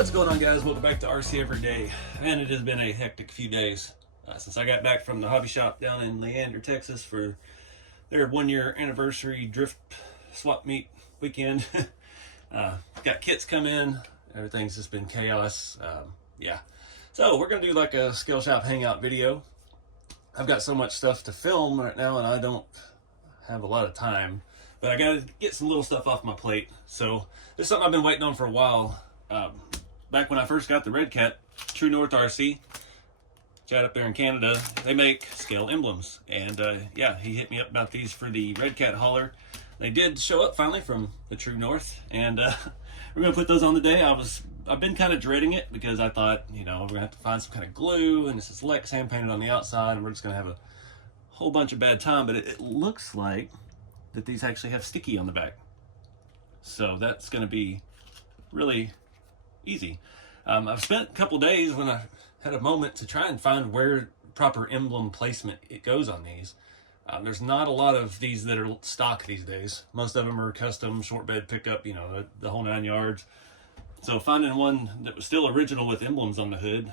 What's going on, guys? Welcome back to RC Every Day. Man, it has been a hectic few days since I got back from the hobby shop down in Leander, Texas for their 1-year anniversary drift swap meet weekend. Got kits come in. Everything's just been chaos. Yeah. So we're going to do like a scale shop hangout video. I've got so much stuff to film right now and I don't have a lot of time, but I got to get some little stuff off my plate. So this is something I've been waiting on for a while. Back when I first got the redcat, True North RC, Chad up there in Canada, they make scale emblems. And yeah, he hit me up about these for the redcat hauler. They did show up finally from the True North, and we're gonna put those on today. I've been kind of dreading it because I thought, you know, we're gonna have to find some kind of glue, and this is Lex hand painted on the outside, and we're just gonna have a whole bunch of bad time. But it looks like that these actually have sticky on the back, so that's gonna be really easy. I've spent a couple days when I had a moment to try and find where proper emblem placement it goes on these. There's not a lot of these that are stock these days. Most of them are custom short bed pickup, you know, the whole 9 yards. So finding one that was still original with emblems on the hood,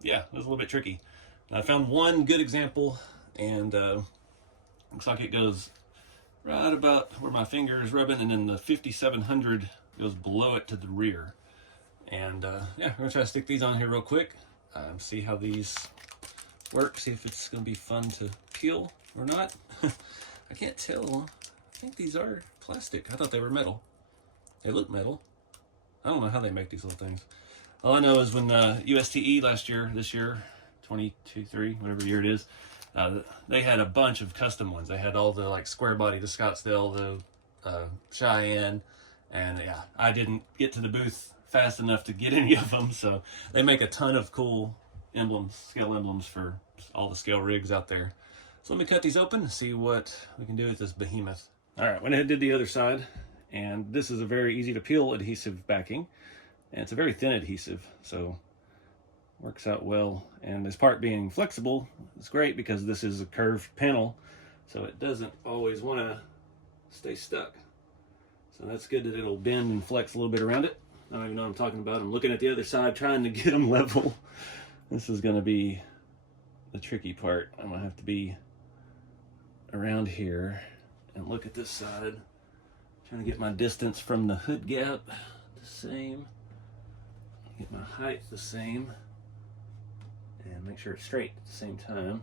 yeah, it was a little bit tricky. I found one good example, and looks like it goes right about where my finger is rubbing, and then the 5700 goes below it to the rear. And yeah, we're gonna try to stick these on here real quick, see how these work, see if it's gonna be fun to peel or not. I can't tell. I think these are plastic. I thought they were metal. They look metal. I don't know how they make these little things. All I know is when USTE this year, 22-3, whatever year it is, they had a bunch of custom ones. They had all the like square body, the Scottsdale, the Cheyenne, and yeah, I didn't get to the booth fast enough to get any of them. So they make a ton of cool emblems, scale emblems for all the scale rigs out there. So let me cut these open and see what we can do with this behemoth. All right, went ahead and did the other side, and this is a very easy to peel adhesive backing, and it's a very thin adhesive, so works out well. And this part being flexible is great because this is a curved panel, so it doesn't always want to stay stuck. So that's good that it'll bend and flex a little bit around it. I don't even know what I'm talking about. I'm looking at the other side trying to get them level. This is going to be the tricky part. I'm going to have to be around here and look at this side, trying to get my distance from the hood gap the same, get my height the same, and make sure it's straight at the same time.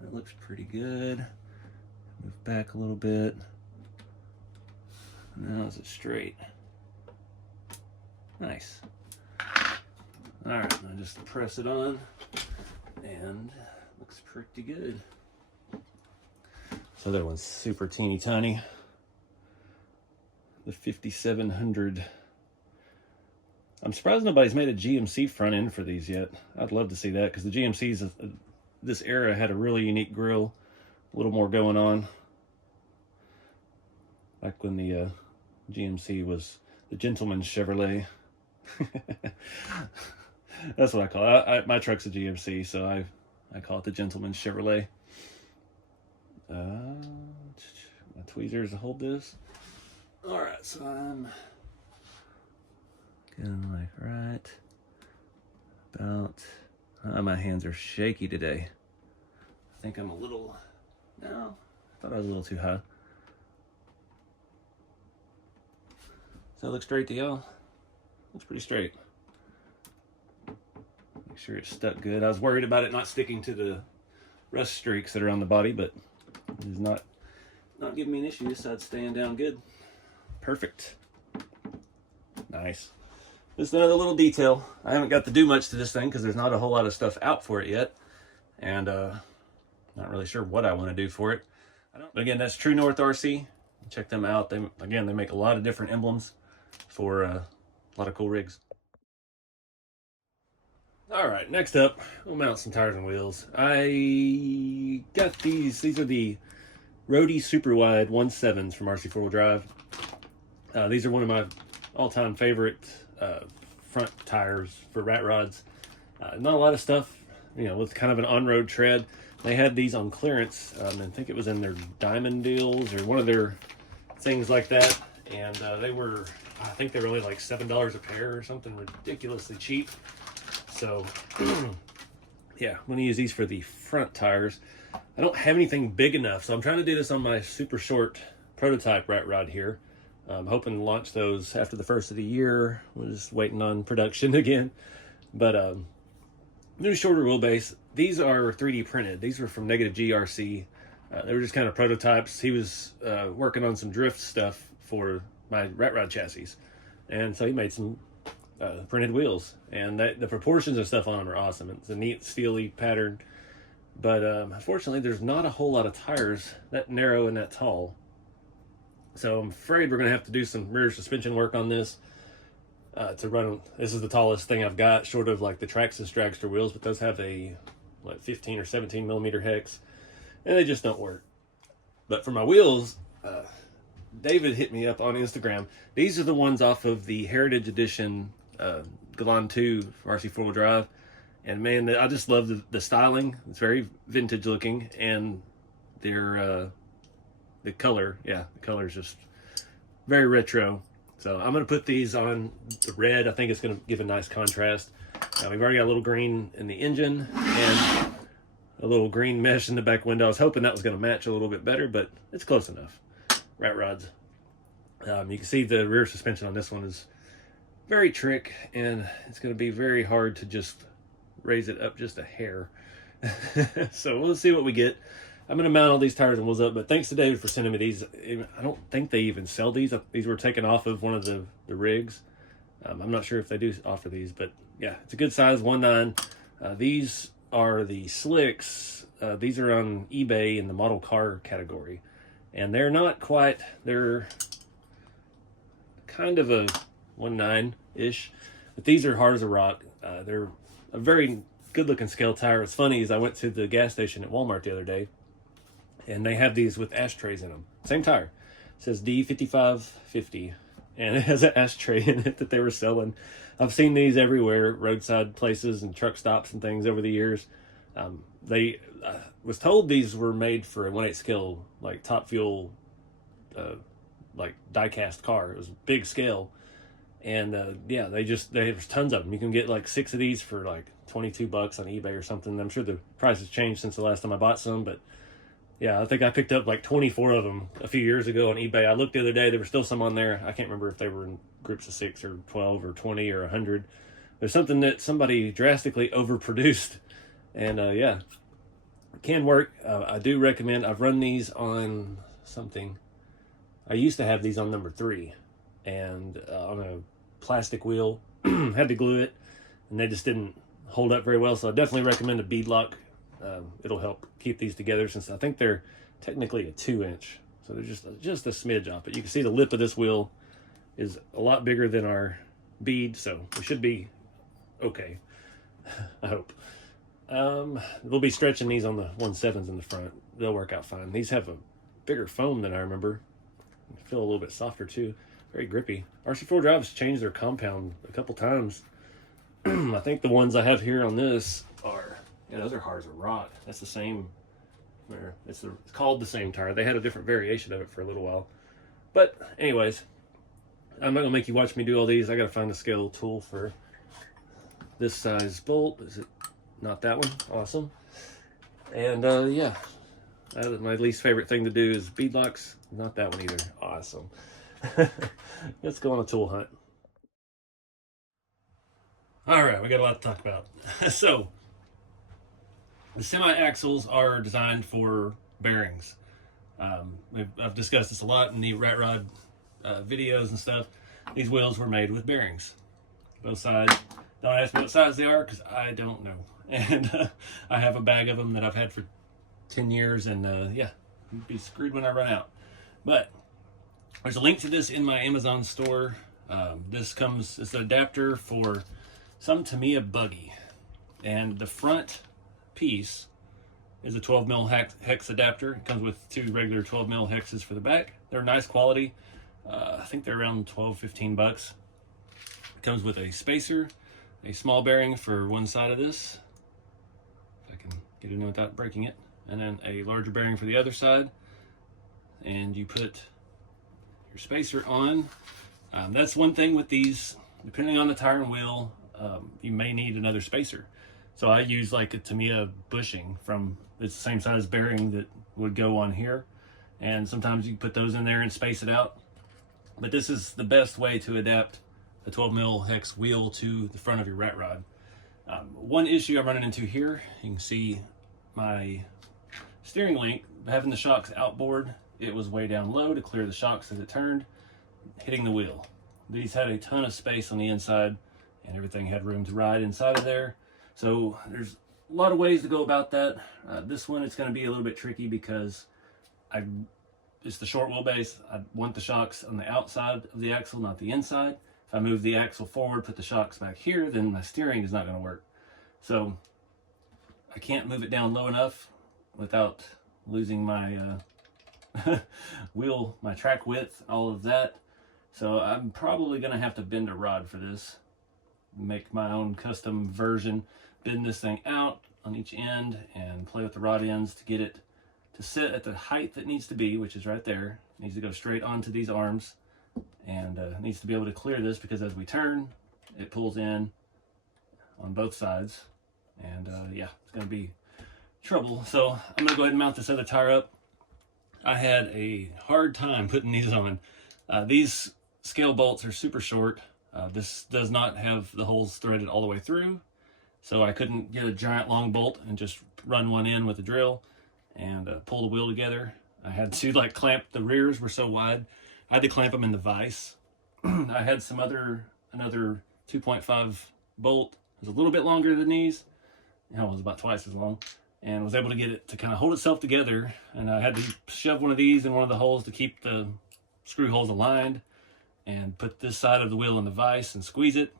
That looks pretty good. Move back a little bit. Now is it straight? Nice. All right, I just press it on, and looks pretty good. This other one's super teeny tiny. The 5700. I'm surprised nobody's made a GMC front end for these yet. I'd love to see that because the GMCs this era had a really unique grille, a little more going on. Back when the GMC was the gentleman's Chevrolet. That's what I call it. My truck's a GMC, so I call it the gentleman's Chevrolet. My tweezers to hold this. All right, so I'm getting like right about. My hands are shaky today. I think I'm a little. No, I thought I was a little too high. Does that look straight to y'all? Looks pretty straight. Make sure it's stuck good. I was worried about it not sticking to the rust streaks that are on the body, but it is not giving me an issue. This side's staying down good. Perfect. Nice. Just another little detail. I haven't got to do much to this thing because there's not a whole lot of stuff out for it yet, and not really sure what I want to do for it. But again, that's True North RC. Check them out. They make a lot of different emblems for a lot of cool rigs. All right, next up, we'll mount some tires and wheels. I got these. These are the Roadie Super Wide 1.7s from RC 4-wheel drive. These are one of my all-time favorite front tires for RatRods. Not a lot of stuff, you know, with kind of an on-road tread. They had these on clearance. I think it was in their diamond deals or one of their things like that. And they were I think they were only like $7 a pair or something ridiculously cheap. So yeah, I'm going to use these for the front tires. I don't have anything big enough, so I'm trying to do this on my super short prototype RatRod here. I'm hoping to launch those after the first of the year. We're just waiting on production again. But new shorter wheelbase. These are 3D printed. These were from Negative GRC. They were just kind of prototypes. He was working on some drift stuff for my RatRod chassis, and so he made some printed wheels, and the proportions and stuff on them are awesome. It's a neat steely pattern, but unfortunately there's not a whole lot of tires that narrow and that tall, so I'm afraid we're gonna have to do some rear suspension work on this to run. This is the tallest thing I've got, short of like the Traxxas dragster wheels, but those have a like 15 or 17 millimeter hex, and they just don't work. But for my wheels, David hit me up on Instagram. These are the ones off of the Heritage Edition Galan 2 RC 4-wheel drive. And man, I just love the styling. It's very vintage looking, and they're the color, yeah, the color is just very retro. So I'm gonna put these on the red. I think it's gonna give a nice contrast. We've already got a little green in the engine and a little green mesh in the back window. I was hoping that was gonna match a little bit better, but it's close enough. RatRods. You can see the rear suspension on this one is very trick, and it's going to be very hard to just raise it up just a hair. So we'll see what we get. I'm going to mount all these tires and wheels up, but thanks to David for sending me these. I don't think they even sell these. These were taken off of one of the rigs. I'm not sure if they do offer these, but yeah, it's a good size, 1.9. These are the slicks. These are on eBay in the model car category. And they're not quite, they're kind of a 1.9-ish, but these are hard as a rock. They're a very good looking scale tire. What's funny is I went to the gas station at Walmart the other day, and they have these with ashtrays in them. Same tire. It says D5550, and it has an ashtray in it that they were selling. I've seen these everywhere, roadside places and truck stops and things over the years. They was told these were made for a 1/8 scale, like top fuel, like die-cast car. It was a big scale, and yeah, there's tons of them. You can get like 6 of these for like $22 on eBay or something. I'm sure the price has changed since the last time I bought some, but yeah, I think I picked up like 24 of them a few years ago on eBay. I looked the other day, there were still some on there. I can't remember if they were in groups of 6 or 12 or 20 or 100. There's something that somebody drastically overproduced, and yeah, it can work. I do recommend. I've run these on something. I used to have these on number 3, and on a plastic wheel. Had to glue it, and they just didn't hold up very well. So I definitely recommend a bead lock. It'll help keep these together, since I think they're technically a 2-inch, so they're just a smidge off. But you can see the lip of this wheel is a lot bigger than our bead, so we should be okay. I hope. We'll be stretching these on the 1.7s in the front. They'll work out fine. These have a bigger foam than I remember. I feel a little bit softer too. Very grippy. RC4 Drive has changed their compound a couple times. I think the ones I have here on this are, yeah, those are hard as a rock. That's the same. It's called the same tire. They had a different variation of it for a little while. But anyways, I'm not gonna make you watch me do all these. I gotta find a scale tool for this size bolt. Is it not that one? Awesome. And yeah, my least favorite thing to do is bead locks. Not that one either. Awesome. Let's go on a tool hunt. All right, we got a lot to talk about. So the semi-axles are designed for bearings. I've discussed this a lot in the RatRod videos and stuff. These wheels were made with bearings, both sides. Don't ask me what size they are, because I don't know. And I have a bag of them that I've had for 10 years, and yeah, you'd be screwed when I run out. But there's a link to this in my Amazon store. It's an adapter for some Tamiya buggy, and the front piece is a 12 mil hex adapter. It comes with 2 regular 12 mil hexes for the back. They're nice quality. I think they're around $12-15. It comes with a spacer, a small bearing for one side of this, if I can get it in without breaking it, and then a larger bearing for the other side. And you put your spacer on. That's one thing with these, depending on the tire and wheel, you may need another spacer. So I use like a Tamiya bushing from, it's the same size bearing that would go on here. And sometimes you put those in there and space it out. But this is the best way to adapt a 12 mil hex wheel to the front of your RatRod. One issue I'm running into here, you can see my steering link, having the shocks outboard, it was way down low to clear the shocks as it turned, hitting the wheel. These had a ton of space on the inside and everything had room to ride inside of there. So there's a lot of ways to go about that. This one, it's going to be a little bit tricky because it's the short wheelbase. I want the shocks on the outside of the axle, not the inside. If I move the axle forward, put the shocks back here, then my steering is not going to work. So I can't move it down low enough without losing my wheel, my track width, all of that. So I'm probably going to have to bend a rod for this, make my own custom version, bend this thing out on each end and play with the rod ends to get it to sit at the height that needs to be, which is right there. It needs to go straight onto these arms, and needs to be able to clear this because as we turn, it pulls in on both sides. And yeah, it's going to be trouble. So I'm going to go ahead and mount this other tire up. I had a hard time putting these on. These scale bolts are super short. This does not have the holes threaded all the way through, so I couldn't get a giant long bolt and just run one in with a drill and pull the wheel together. I had to like clamp, the rears were so wide, I had to clamp them in the vise. I had some another 2.5 bolt. It was a little bit longer than these. It was about twice as long, and was able to get it to kind of hold itself together. And I had to shove one of these in one of the holes to keep the screw holes aligned, and put this side of the wheel in the vise and squeeze it.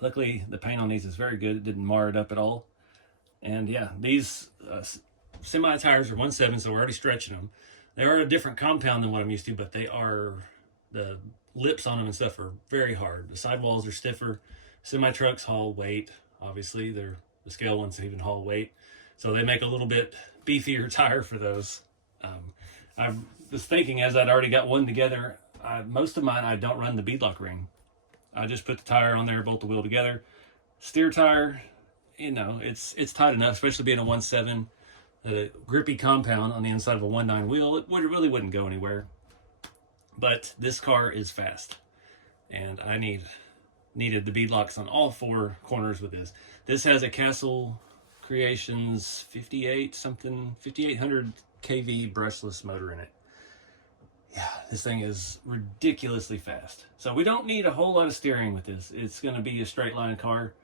Luckily, the paint on these is very good. It didn't mar it up at all. And yeah, these semi tires are 1.7, so we're already stretching them. They are a different compound than what I'm used to, but they are, the lips on them and stuff are very hard. The sidewalls are stiffer. Semi trucks haul weight. Obviously, the scale ones even haul weight. So they make a little bit beefier tire for those. I was thinking, as I'd already got one together, most of mine, I don't run the beadlock ring. I just put the tire on there, bolt the wheel together. Steer tire, you know, it's tight enough, especially being a 1.7, a grippy compound on the inside of a 1.9 wheel. It really wouldn't go anywhere. But this car is fast, and I needed the beadlocks on all four corners with this. This has a Castle Creations 5800 kV brushless motor in it. Yeah, this thing is ridiculously fast. So we don't need a whole lot of steering with this. It's going to be a straight line car.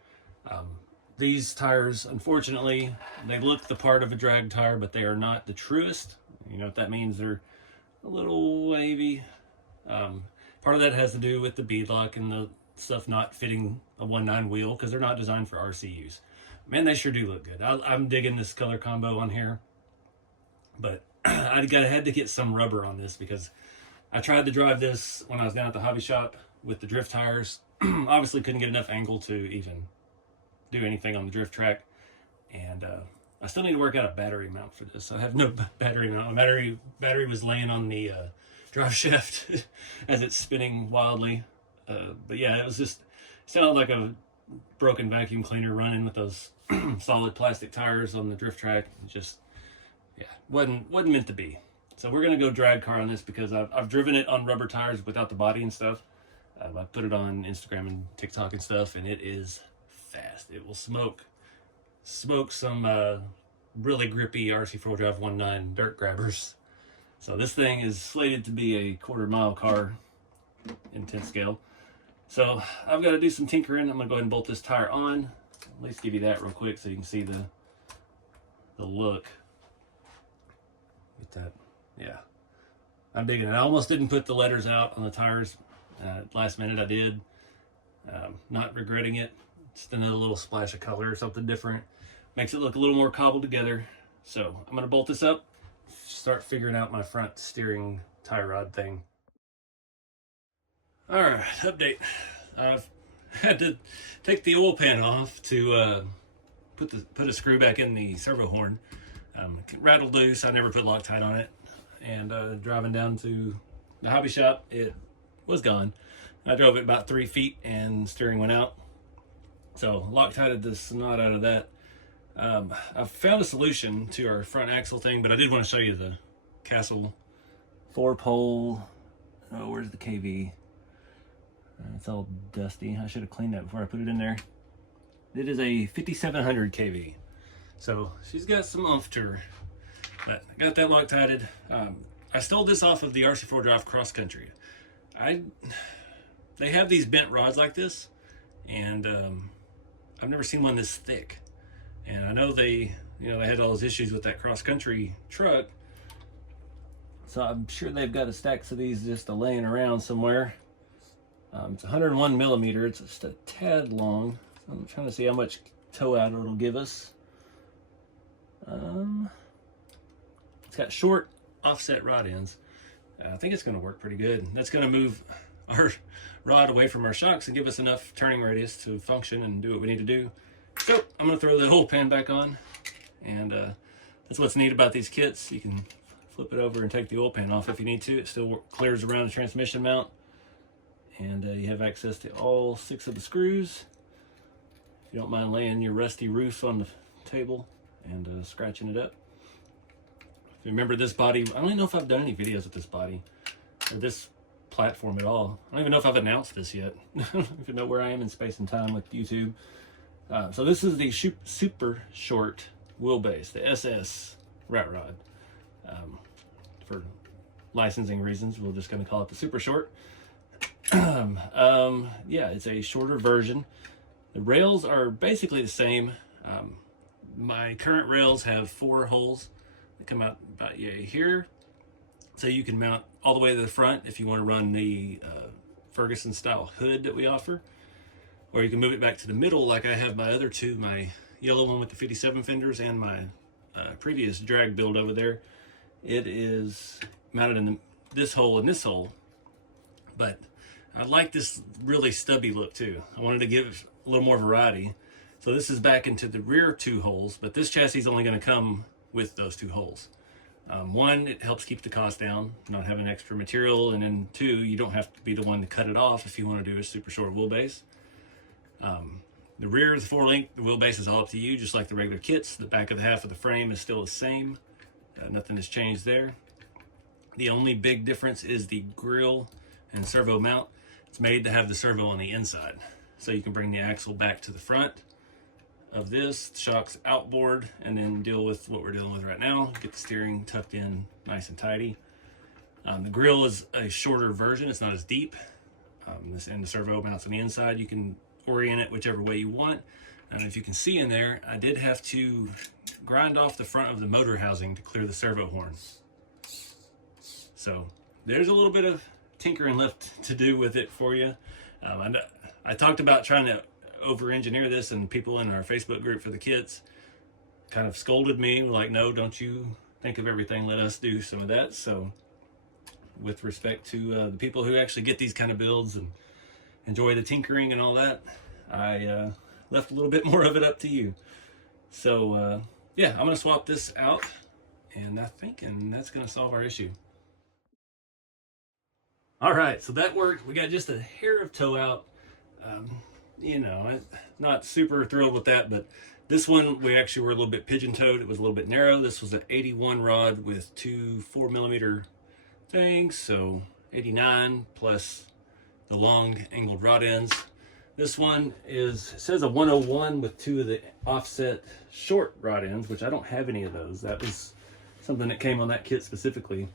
These tires, unfortunately, they look the part of a drag tire, but they are not the truest. You know what that means? They're a little wavy. Part of that has to do with the beadlock and the stuff not fitting a 1.9 wheel because they're not designed for RC use. Man, they sure do look good. I'm digging this color combo on here, but I had to get some rubber on this because I tried to drive this when I was down at the hobby shop with the drift tires. Obviously couldn't get enough angle to even do anything on the drift track, and I still need to work out a battery mount for this. I have no battery mount. My battery was laying on the drive shaft as it's spinning wildly. But yeah, it sounded like a broken vacuum cleaner running with those solid plastic tires on the drift track. It just, yeah, wasn't meant to be. So we're gonna go drag car on this because I've driven it on rubber tires without the body and stuff. I put it on Instagram and TikTok and stuff, and it is fast. It will smoke some really grippy RC 4-drive 1.9 dirt grabbers. So this thing is slated to be a 1/4 mile car in 10 scale. So I've got to do some tinkering. I'm gonna go ahead and bolt this tire on. At least give you that real quick so you can see the look. Get that, yeah. I'm digging it. I almost didn't put the letters out on the tires. Last minute I did. Not regretting it. Just another little splash of color or something different. Makes it look a little more cobbled together. So I'm gonna bolt this up, start figuring out my front steering tie rod thing. All right, update. I've had to take the oil pan off to put a screw back in the servo horn. Rattled loose. I never put Loctite on it. And driving down to the hobby shop, it was gone. I drove it about 3 feet and steering went out. So Loctited the snot out of that. I've found a solution to our front axle thing, but I did want to show you the Castle 4-pole. Oh, where's the KV? It's all dusty. I should have cleaned that before I put it in there. It is a 5700 KV. So she's got some oomph to her. But I got that Loctited. I stole this off of the RC4 Drive Cross Country. They have these bent rods like this, and I've never seen one this thick. And I know they had all those issues with that cross country truck. So I'm sure they've got a stack of these just laying around somewhere. It's 101 millimeter. It's just a tad long. I'm trying to see how much toe out it'll give us. It's got short offset rod ends. I think it's going to work pretty good. That's going to move our rod away from our shocks and give us enough turning radius to function and do what we need to do. So I'm going to throw the oil pan back on, and that's what's neat about these kits. You can flip it over and take the oil pan off if you need to. It still clears around the transmission mount, and you have access to all 6 of the screws. If you don't mind laying your rusty roof on the table and scratching it up. If you remember this body, I don't even know if I've done any videos with this body or this platform at all. I don't even know if I've announced this yet. I don't even know where I am in space and time with YouTube. So this is the super short wheelbase, the SS RatRod. For licensing reasons, we're just going to call it the super short. Yeah, it's a shorter version. The rails are basically the same. My current rails have 4 holes that come out about here. So you can mount all the way to the front if you want to run the Ferguson style hood that we offer. Or you can move it back to the middle like I have my other 2, my yellow one with the 57 fenders and my previous drag build over there. It is mounted in this hole and this hole. But I like this really stubby look too. I wanted to give a little more variety. So this is back into the rear 2 holes, but this chassis is only going to come with those 2 holes. 1, it helps keep the cost down, not having extra material, and then 2, you don't have to be the one to cut it off if you want to do a super short wheelbase. The rear is 4-link, the wheelbase is all up to you, just like the regular kits. The back of the half of the frame is still the same. Nothing has changed there. The only big difference is the grill and servo mount. It's made to have the servo on the inside, so you can bring the axle back to the front of this, shocks outboard, and then deal with what we're dealing with right now. Get the steering tucked in nice and tidy. The grill is a shorter version. It's not as deep. And the servo mounts on the inside. You can orient it whichever way you want. And if you can see in there, I did have to grind off the front of the motor housing to clear the servo horn. So there's a little bit of tinkering left to do with it for you. I talked about trying to over-engineer this, and people in our Facebook group for the kits kind of scolded me, like, no, don't you think of everything, let us do some of that. So with respect to the people who actually get these kind of builds and enjoy the tinkering and all that, I left a little bit more of it up to you. So yeah, I'm gonna swap this out, and I'm thinking that's gonna solve our issue. All right, so that worked. We got just a hair of toe out. You know, I'm not super thrilled with that, but this one we actually were a little bit pigeon-toed. It was a little bit narrow. This was an 81 rod with 2 4mm things, so 89 plus the long angled rod ends. This one says a 101 with 2 of the offset short rod ends, which I don't have any of those. That was something that came on that kit specifically.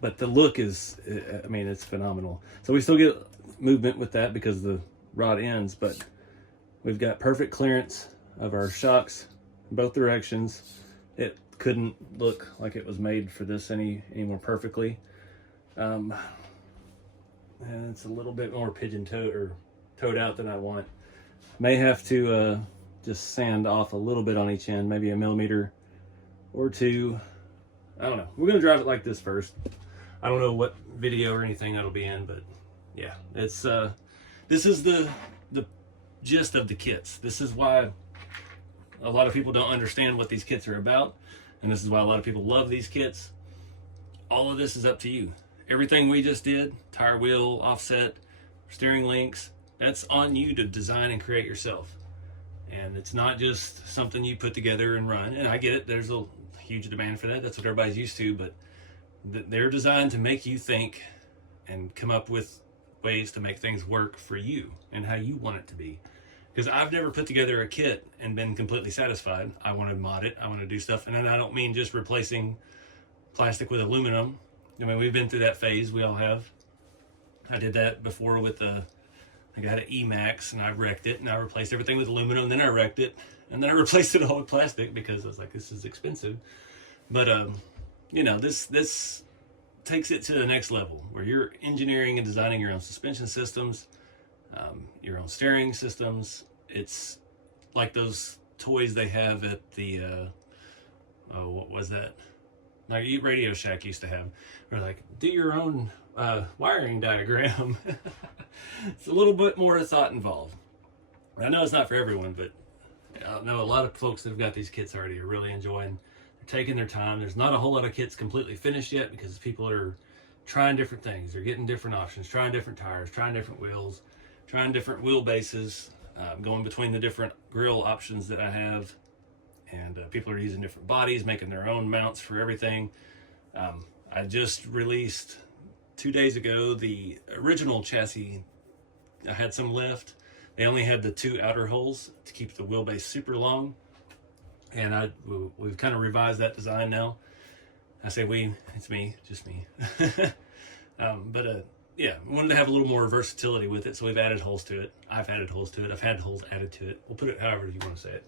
But the look is, I mean, it's phenomenal. So we still get movement with that because of the rod ends, but we've got perfect clearance of our shocks in both directions. It couldn't look like it was made for this any more perfectly. And it's a little bit more pigeon-toed or toed out than I want. May have to just sand off a little bit on each end, maybe a millimeter or 2. I don't know. We're gonna drive it like this first. I don't know what video or anything that'll be in, but yeah, it's this is the gist of the kits. This is why a lot of people don't understand what these kits are about, and this is why a lot of people love these kits. All of this is up to you. Everything we just did, tire wheel, offset, steering links, that's on you to design and create yourself. And it's not just something you put together and run. And I get it, there's a huge demand for that. That's what everybody's used to, but they're designed to make you think and come up with ways to make things work for you and how you want it to be. Because I've never put together a kit and been completely satisfied. I want to mod it, I want to do stuff. And then I don't mean just replacing plastic with aluminum. I mean, we've been through that phase, we all have. I did that before with I got an Emax and I wrecked it, and I replaced everything with aluminum, and then I wrecked it, and then I replaced it all with plastic because I was like, this is expensive. But you know, this takes it to the next level where you're engineering and designing your own suspension systems, your own steering systems. It's like those toys they have at the what was that? Like Radio Shack used to have. Where like, do your own wiring diagram. It's a little bit more thought involved. I know it's not for everyone, but I know a lot of folks that have got these kits already are really enjoying. They're taking their time. There's not a whole lot of kits completely finished yet because people are trying different things. They're getting different options, trying different tires, trying different wheels, trying different wheelbases, going between the different grill options that I have. And people are using different bodies, making their own mounts for everything. I just released 2 days ago the original chassis. I had some left. They only had the 2 outer holes to keep the wheelbase super long, and we've kind of revised that design now. I say we, it's me, just me. Yeah, I wanted to have a little more versatility with it, so we've added holes to it. I've added holes to it. I've had holes added to it. We'll put it however you want to say it.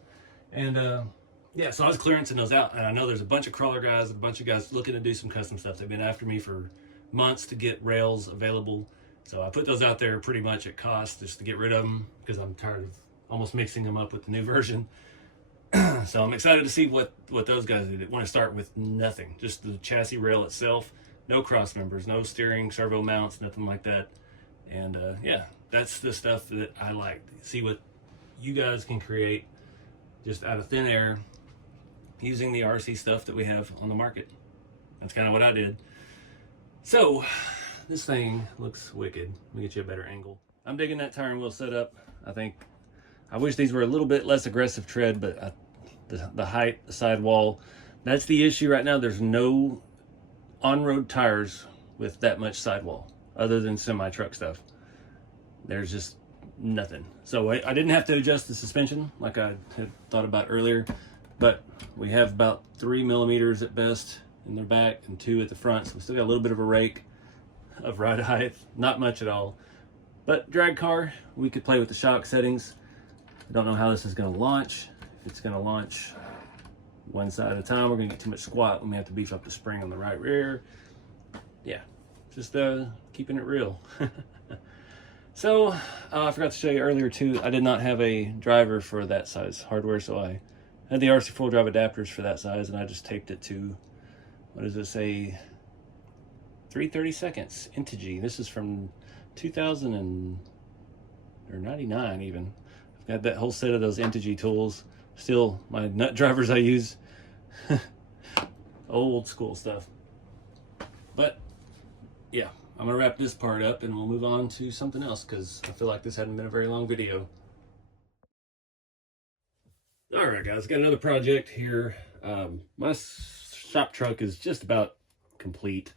And yeah, so I was clearancing those out, and I know there's a bunch of crawler guys, a bunch of guys looking to do some custom stuff. They've been after me for months to get rails available. So I put those out there pretty much at cost just to get rid of them because I'm tired of almost mixing them up with the new version. So I'm excited to see what those guys do. They want to start with nothing, just the chassis rail itself, no cross members, no steering, servo mounts, nothing like that. And yeah, that's the stuff that I like. See what you guys can create just out of thin air using the RC stuff that we have on the market. That's kind of what I did. So this thing looks wicked. Let me get you a better angle. I'm digging that tire and wheel setup. I wish these were a little bit less aggressive tread, but the height, the sidewall, that's the issue right now. There's no on-road tires with that much sidewall other than semi-truck stuff. There's just nothing. So I didn't have to adjust the suspension like I had thought about earlier, but we have about 3 millimeters at best in the back and 2 at the front. So we still got a little bit of a rake of ride height, not much at all. But drag car, we could play with the shock settings. I don't know how this is going to launch. If it's going to launch one side at a time, we're going to get too much squat. We may have to beef up the spring on the right rear. Yeah, just keeping it real. So I forgot to show you earlier too, I did not have a driver for that size hardware, so I had the RC full drive adapters for that size, and I just taped it to, what does it say, 3/32 Integy. This is from 99 even. I've got that whole set of those Integy tools. Still my nut drivers I use. Old school stuff. But yeah, I'm gonna wrap this part up and we'll move on to something else because I feel like this hadn't been a very long video. All right, guys, got another project here. My shop truck is just about complete.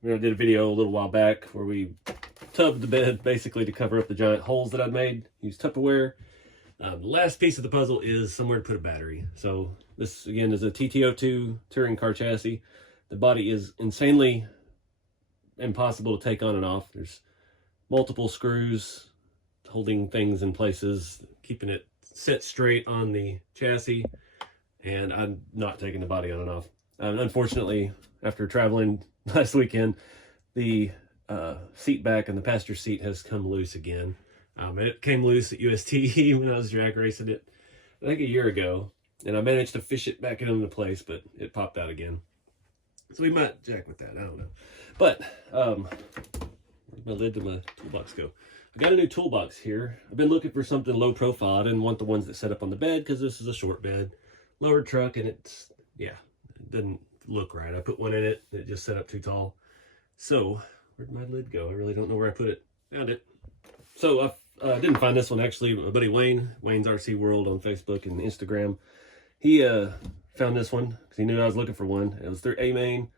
We did a video a little while back where we tubbed the bed basically to cover up the giant holes that I'd made. Used Tupperware. The last piece of the puzzle is somewhere to put a battery. So this again is a TT02 touring car chassis. The body is insanely impossible to take on and off. There's multiple screws holding things in places, keeping it set straight on the chassis, and I'm not taking the body on and off. Unfortunately, after traveling last weekend, the seat back and the passenger seat has come loose again. It came loose at UST when I was drag racing it, I think a year ago, and I managed to fish it back into place, but it popped out again. So we might jack with that, I don't know. But, where'd my lid to my toolbox go? I got a new toolbox here. I've been looking for something low profile. I didn't want the ones that set up on the bed because this is a short bed. Lower truck, and it's, yeah, it didn't look right. I put one in it, it just set up too tall. So Where'd my lid go? I really don't know where I put it. Found it. So I didn't find this one actually. My buddy Wayne's RC World on Facebook and Instagram, he found this one because he knew I was looking for one. It was through A-Main.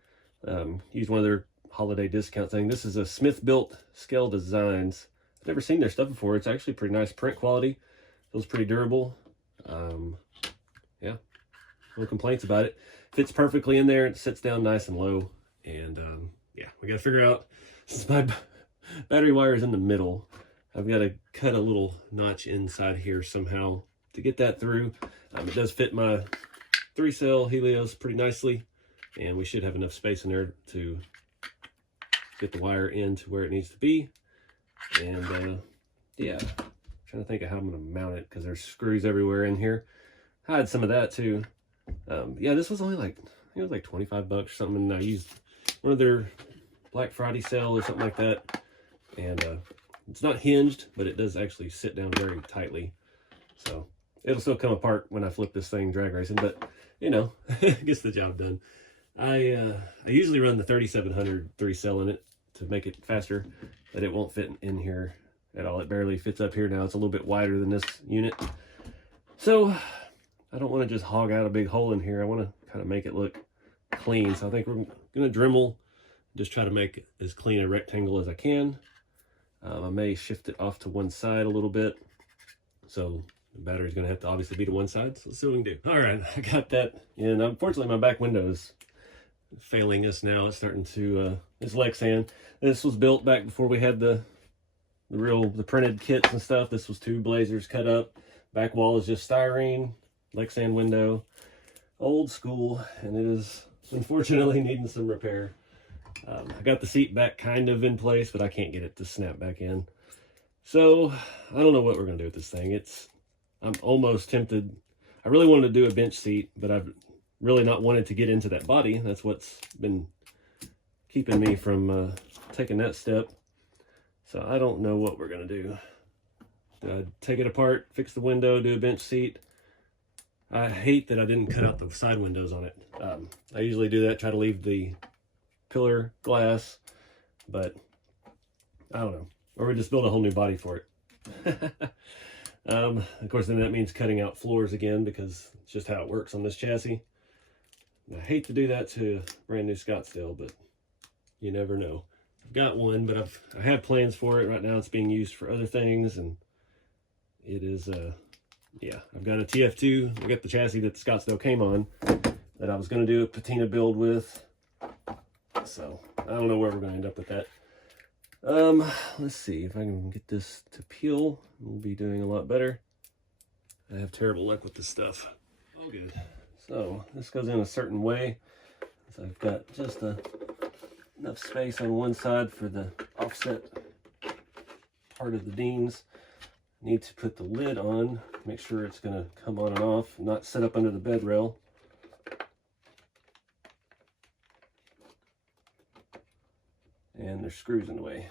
Used one of their holiday discount thing. This is a Smith Built Scale Designs. I've never seen their stuff before. It's actually pretty nice print quality. Feels pretty durable. Yeah, no complaints about it. Fits perfectly in there. It sits down nice and low. And yeah, we got to figure out, since my battery wire is in the middle, I've got to cut a little notch inside here somehow to get that through. It does fit my 3-cell Helios pretty nicely, and we should have enough space in there to get the wire into where it needs to be. And yeah, trying to think of how I'm going to mount it because there's screws everywhere in here. I had some of that too. Yeah, this was only like, I think it was like 25 bucks or something, and I used one of their Black Friday sale or something like that. And it's not hinged, but it does actually sit down very tightly. So it'll still come apart when I flip this thing drag racing, but you know, it gets the job done. I usually run the 3700 3-cell in it to make it faster, but it won't fit in here at all. It barely fits up here now. It's a little bit wider than this unit. So I don't want to just hog out a big hole in here. I want to kind of make it look clean. So I think we're going to Dremel, just try to make as clean a rectangle as I can. I may shift it off to one side a little bit. So the battery's going to have to obviously be to one side. So let's see what we can do. All right, I got that in. Unfortunately, my back window is failing us now. It's starting to, it's Lexan. This was built back before we had the printed kits and stuff. This was 2 blazers cut up. Back wall is just styrene, Lexan window, old school, and it is unfortunately needing some repair. I got the seat back kind of in place, but I can't get it to snap back in. So I don't know what we're gonna do with this thing. I'm almost tempted. I really wanted to do a bench seat, but I've really not wanted to get into that body. That's what's been keeping me from taking that step. So I don't know what we're gonna do. Do I take it apart, fix the window, do a bench seat? I hate that I didn't cut out the side windows on it. I usually do that, try to leave the pillar glass, but I don't know. Or we just build a whole new body for it. Of course, then that means cutting out floors again, because it's just how it works on this chassis. And I hate to do that to a brand new Scottsdale, but you never know. I've got one, but I have plans for it. Right now it's being used for other things, and it is, yeah, I've got a TF2. I got the chassis that the Scottsdale came on that I was going to do a patina build with. So I don't know where we're going to end up with that. Let's see if I can get this to peel. We'll be doing a lot better. I have terrible luck with this stuff. Oh, good. So this goes in a certain way. So I've got just enough space on one side for the offset part of the Deans. Need to put the lid on, make sure it's going to come on and off, not set up under the bed rail. And there's screws in the way.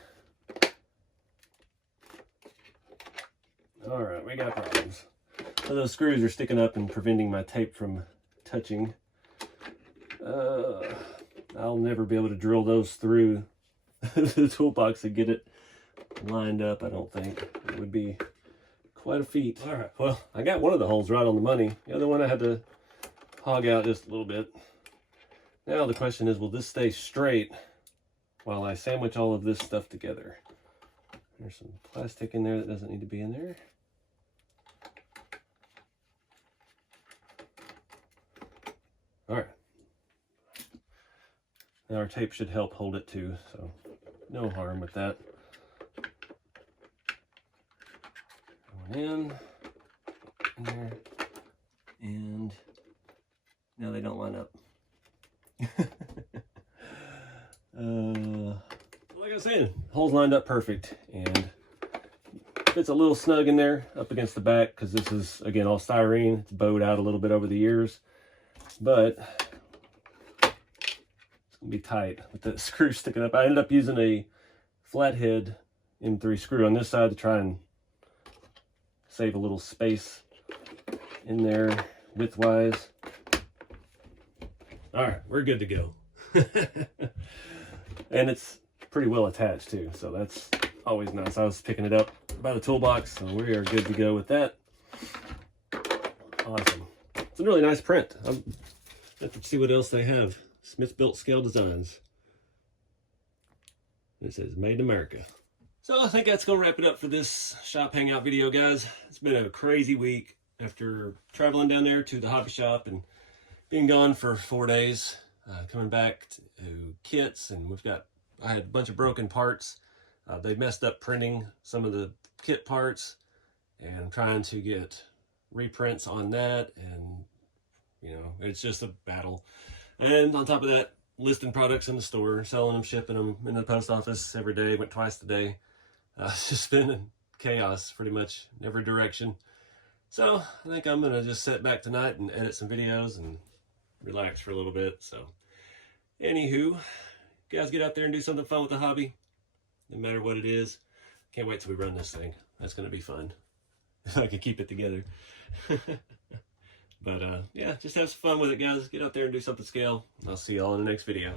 All right, we got problems. So those screws are sticking up and preventing my tape from touching. I'll never be able to drill those through the toolbox and get it lined up, I don't think. It would be quite a feat. All right, well, I got one of the holes right on the money. The other one I had to hog out just a little bit. Now the question is, will this stay straight while I sandwich all of this stuff together? There's some plastic in there that doesn't need to be in there. All right. Now our tape should help hold it too, so no harm with that. Going in there, and now they don't line up. Like I was saying, holes lined up perfect, and fits a little snug in there up against the back because this is, again, all styrene. It's bowed out a little bit over the years, but it's gonna be tight with the screw sticking up. I ended up using a flathead M3 screw on this side to try and save a little space in there width-wise. All right, we're good to go. And it's pretty well attached too, so that's always nice. I was picking it up by the Toolbox, so we are good to go with that. Awesome. It's a really nice print. Let's see what else they have. Smith Built Scale Designs. It says Made in America. So I think that's going to wrap it up for this shop hangout video, guys. It's been a crazy week after traveling down there to the hobby shop and being gone for 4 days. Coming back to kits, and I had a bunch of broken parts. They messed up printing some of the kit parts, and I'm trying to get reprints on that, and you know, it's just a battle. And on top of that, listing products in the store, selling them, shipping them in the post office every day, went twice a day. It's just been chaos pretty much in every direction. So I think I'm gonna just sit back tonight and edit some videos and relax for a little bit. So anywho, you guys get out there and do something fun with the hobby, no matter what it is. Can't wait till we run this thing. That's gonna be fun. If I could keep it together. But yeah, just have some fun with it, guys. Get out there and do something scale. I'll see y'all in the next video.